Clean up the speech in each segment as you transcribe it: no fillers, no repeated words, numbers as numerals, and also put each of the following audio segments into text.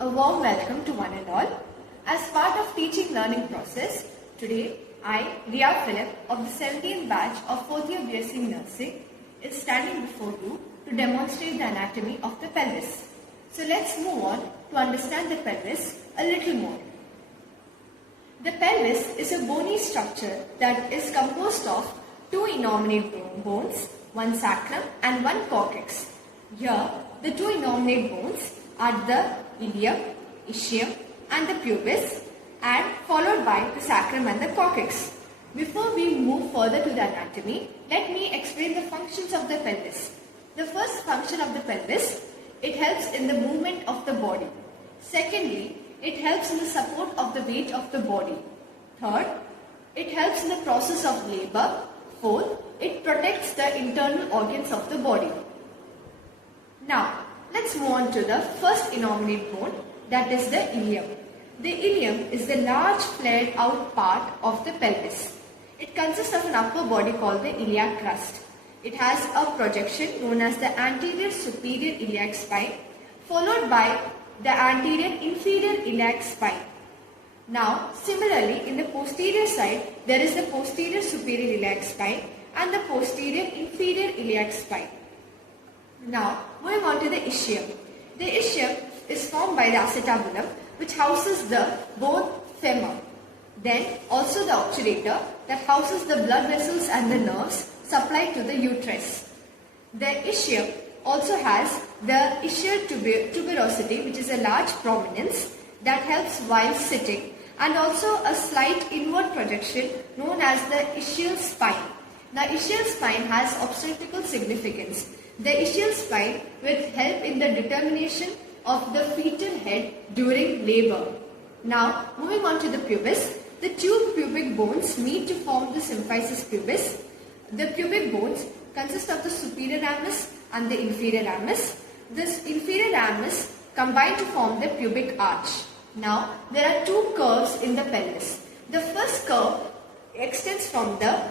A warm welcome to one and all. As part of teaching learning process, today I, Ria Philip of the 17th batch of 4th year BSc Nursing is standing before you to demonstrate the anatomy of the pelvis. So let's move on to understand the pelvis a little more. The pelvis is a bony structure that is composed of two innominate bones, one sacrum and one coccyx. Here, the two innominate bones are the ilium, ischium and the pubis, and followed by the sacrum and the coccyx. Before we move further to the anatomy, let me explain the functions of the pelvis. The first function of the pelvis, it helps in the movement of the body. Secondly, it helps in the support of the weight of the body. Third, it helps in the process of labor. Fourth, it protects the internal organs of the body. Now, let's move on to the first innominate bone, that is the ilium. The ilium is the large flared out part of the pelvis. It consists of an upper body called the iliac crust. It has a projection known as the anterior superior iliac spine, followed by the anterior inferior iliac spine. Now, similarly, in the posterior side, there is the posterior superior iliac spine and the posterior inferior iliac spine. Now, moving on to the ischium. The ischium is formed by the acetabulum, which houses the bone femur. Then, also the obturator that houses the blood vessels and the nerves supplied to the uterus. The ischium also has the ischial tuberosity, which is a large prominence that helps while sitting, and also a slight inward projection known as the ischial spine. The ischial spine has obstetrical significance. The ischial spine will help in the determination of the fetal head during labor. Now, moving on to the pubis, the two pubic bones meet to form the symphysis pubis. The pubic bones consist of the superior ramus and the inferior ramus. This inferior ramus combine to form the pubic arch. Now, there are two curves in the pelvis. The first curve extends from the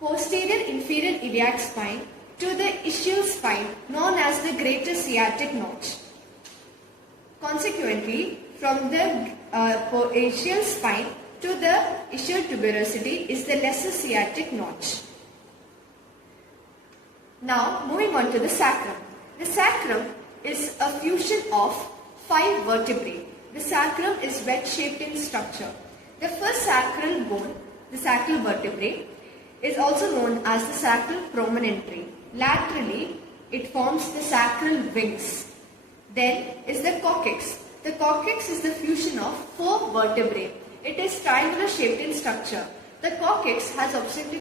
posterior inferior iliac spine to the ischial spine known as the greater sciatic notch. Consequently, from the ischial spine to the ischial tuberosity is the lesser sciatic notch. Now, moving on to the sacrum. The sacrum is a fusion of 5 vertebrae. The sacrum is wedge-shaped in structure. The first sacral bone, the sacral vertebrae, is also known as the sacral promontory. Laterally, it forms the sacral wings. Then is the coccyx. The coccyx is the fusion of 4 vertebrae. It is triangular shaped in structure. The coccyx has obstetrical